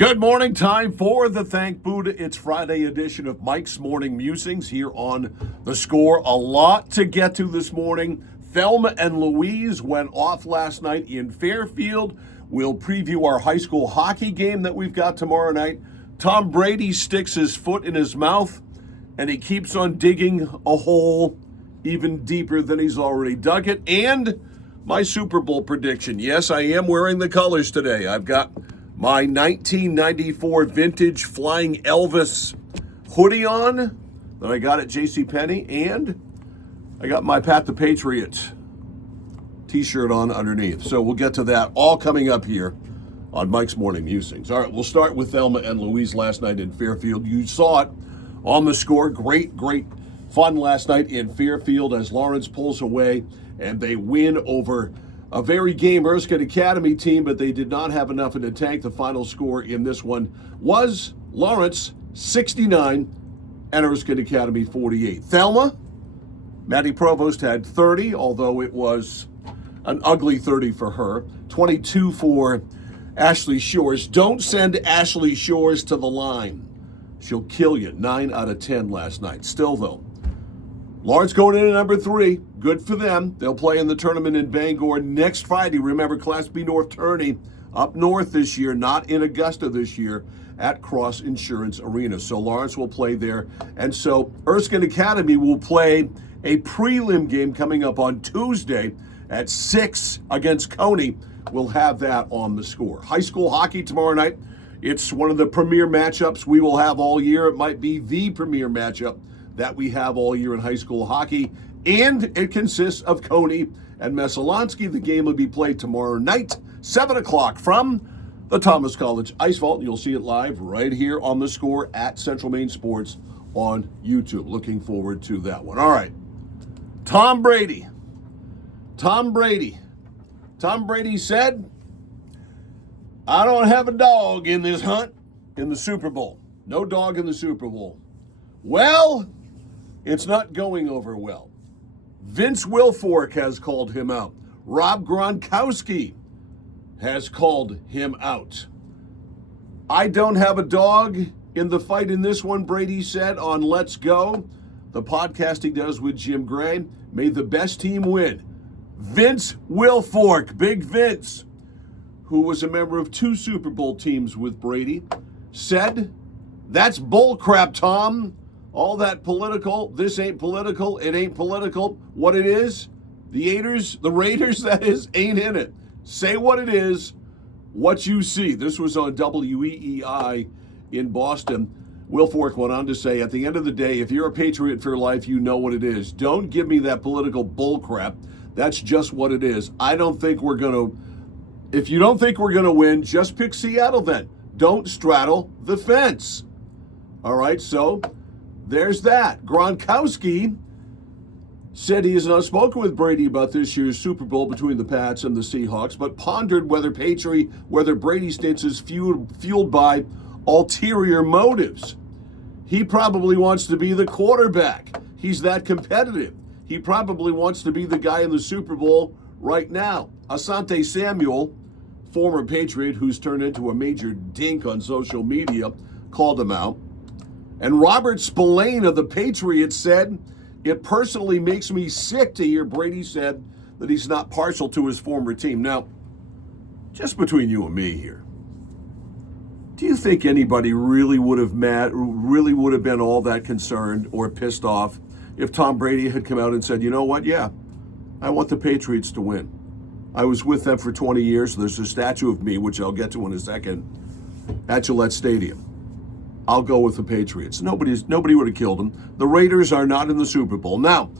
Good morning, time for the Thank Buddha. It's Friday edition of Mike's Morning Musings here on The Score. A lot to get to this morning. Thelma and Louise went off last night in Fairfield. We'll preview our high school hockey game that we've got tomorrow night. Tom Brady sticks his foot in his mouth, and he keeps on digging a hole even deeper than he's already dug it. And my Super Bowl prediction. Yes, I am wearing the colors today. I've got my 1994 vintage Flying Elvis hoodie on that I got at JCPenney, and I got my Pat the Patriot t-shirt on underneath. So we'll get to that all coming up here on Mike's Morning Musings. All right, we'll start with Thelma and Louise last night in Fairfield. You saw it on the score. Great fun last night in Fairfield as Lawrence pulls away and they win over a very game Erskine Academy team, but they did not have enough in the tank. The final score in this one was Lawrence 69 and Erskine Academy 48. Thelma, Maddie Provost had 30, although it was an ugly 30 for her. 22 for Ashley Shores. Don't send Ashley Shores to the line. She'll kill you. 9 out of 10 last night. Still, though, Lawrence going in at number 3. Good for them. They'll play in the tournament in Bangor next Friday. Remember, Class B North Tourney up north this year, not in Augusta this year, at Cross Insurance Arena. So Lawrence will play there. And so Erskine Academy will play a prelim game coming up on Tuesday at 6 against Coney. We'll have that on the score. High school hockey tomorrow night. It's one of the premier matchups we will have all year. It might be the premier matchup that we have all year in high school hockey. And it consists of Coney and Messalonsky. The game will be played tomorrow night, 7 o'clock from the Thomas College Ice Vault. You'll see it live right here on the score at Central Maine Sports on YouTube. Looking forward to that one. All right. Tom Brady said, I don't have a dog in this hunt in the Super Bowl. No dog in the Super Bowl. Well, it's not going over well. Vince Wilfork has called him out. Rob Gronkowski has called him out. I don't have a dog in the fight in this one, Brady said on Let's Go, the podcast he does with Jim Gray. May the best team win. Vince Wilfork, Big Vince, who was a member of 2 Super Bowl teams with Brady, said, that's bull crap, Tom. All that political, this ain't political, it ain't political. What it is, the Raiders, that is, ain't in it. Say what it is, what you see. This was on WEEI in Boston. Wilfork went on to say, at the end of the day, if you're a patriot for life, you know what it is. Don't give me that political bull crap. That's just what it is. I don't think we're going to, if you don't think we're going to win, just pick Seattle then. Don't straddle the fence. All right, so there's that. Gronkowski said he has not spoken with Brady about this year's Super Bowl between the Pats and the Seahawks, but pondered whether Brady's stance is fueled by ulterior motives. He probably wants to be the quarterback. He's that competitive. He probably wants to be the guy in the Super Bowl right now. Asante Samuel, former Patriot who's turned into a major dink on social media, called him out. And Robert Spillane of the Patriots said, it personally makes me sick to hear Brady said that he's not partial to his former team. Now, just between you and me here, do you think anybody really would have been all that concerned or pissed off if Tom Brady had come out and said, you know what, yeah, I want the Patriots to win. I was with them for 20 years. There's a statue of me, which I'll get to in a second, at Gillette Stadium. I'll go with the Patriots. Nobody would have killed him. The Raiders are not in the Super Bowl. Now,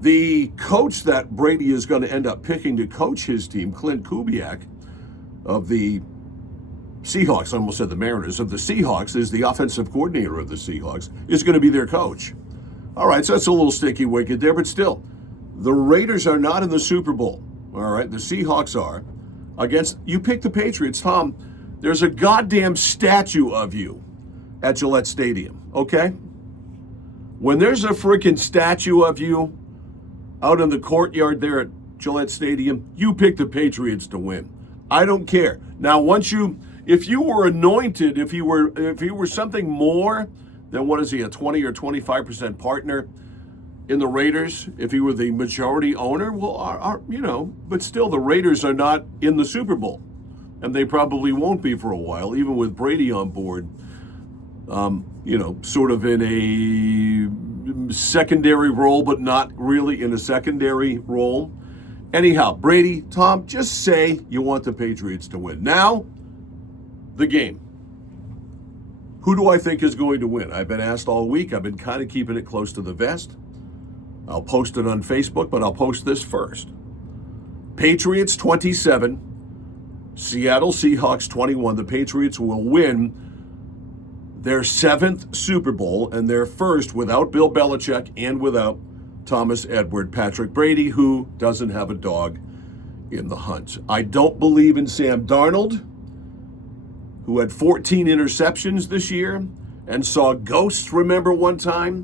the coach that Brady is going to end up picking to coach his team, Clint Kubiak of the Seahawks, I almost said the Mariners, of the Seahawks, is the offensive coordinator of the Seahawks, is going to be their coach. All right, so that's a little sticky wicket there, but still, the Raiders are not in the Super Bowl. All right, the Seahawks are. You pick the Patriots, Tom. There's a goddamn statue of you at Gillette Stadium, okay? When there's a freaking statue of you out in the courtyard there at Gillette Stadium, you pick the Patriots to win. I don't care. Now, once you if you were anointed, if you were something more than, what is he, a 20 or 25% partner in the Raiders, if he were the majority owner, well, but still the Raiders are not in the Super Bowl, and they probably won't be for a while, even with Brady on board. Sort of in a secondary role, but not really in a secondary role. Anyhow, Brady, Tom, just say you want the Patriots to win. Now, the game. Who do I think is going to win? I've been asked all week. I've been kind of keeping it close to the vest. I'll post it on Facebook, but I'll post this first. Patriots 27, Seattle Seahawks 21. The Patriots will win their 7th Super Bowl and their first without Bill Belichick and without Thomas Edward Patrick Brady, who doesn't have a dog in the hunt. I don't believe in Sam Darnold, who had 14 interceptions this year and saw ghosts, remember one time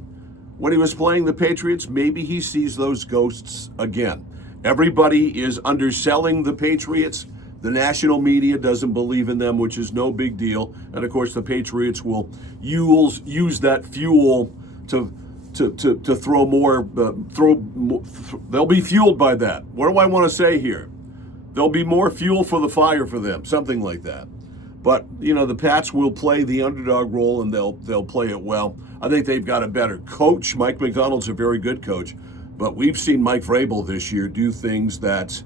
when he was playing the Patriots? Maybe he sees those ghosts again. Everybody is underselling the Patriots. The national media doesn't believe in them, which is no big deal. And of course, the Patriots will use that fuel to throw more. They'll be fueled by that. What do I want to say here? There'll be more fuel for the fire for them, something like that. But the Pats will play the underdog role, and they'll play it well. I think they've got a better coach. Mike McDonald's a very good coach, but we've seen Mike Vrabel this year do things that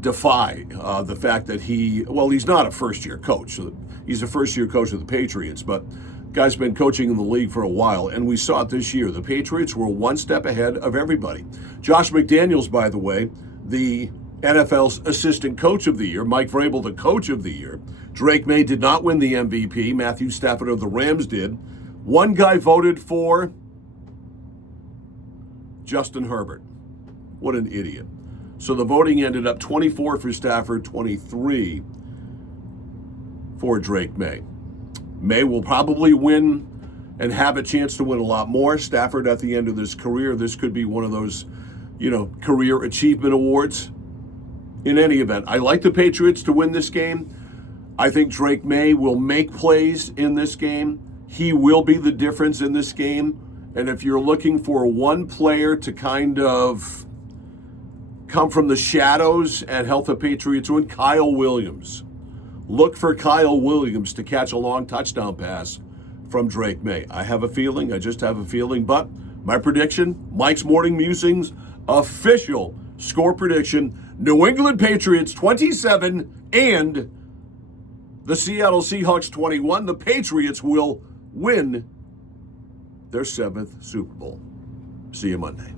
defy the fact that he's not a first-year coach. He's a first-year coach of the Patriots, but guy's been coaching in the league for a while, and we saw it this year. The Patriots were one step ahead of everybody. Josh McDaniels, by the way, the NFL's assistant coach of the year, Mike Vrabel, the coach of the year. Drake May did not win the MVP. Matthew Stafford of the Rams did. One guy voted for Justin Herbert. What an idiot. So the voting ended up 24 for Stafford, 23 for Drake May. May will probably win and have a chance to win a lot more. Stafford, at the end of his career, this could be one of those, career achievement awards. In any event, I like the Patriots to win this game. I think Drake May will make plays in this game. He will be the difference in this game. And if you're looking for one player to kind of come from the shadows and help the Patriots win, Kyle Williams. Look for Kyle Williams to catch a long touchdown pass from Drake May. I just have a feeling, but my prediction, Mike's Morning Musings, official score prediction, New England Patriots 27 and the Seattle Seahawks 21. The Patriots will win their 7th Super Bowl. See you Monday.